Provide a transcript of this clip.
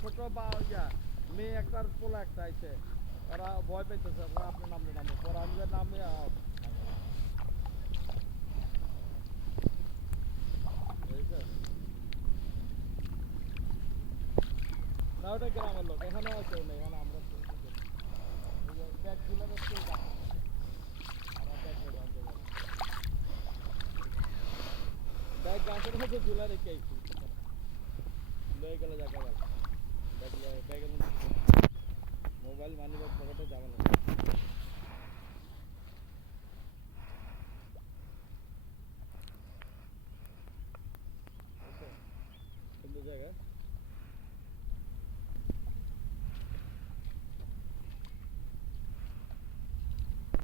ছোট বা মেয়ে একটার পোলা একটা আইছে ওরা ভয় পেতেছে আপনি নামলে নামবে পরে আমি নামে না ওটা গ্রামের লোক এখানে কেউ নেই এখানে আমরা ব্যাগগুলো কেউ ডাকে আমরা ব্যাগ গাছের মধ্যে ঝুলা রেখে আইছি লয়ে গেলে জায়গা ব্যাগের মধ্যে মোবাইল মানি ব্যাগ পকেটে যাবে না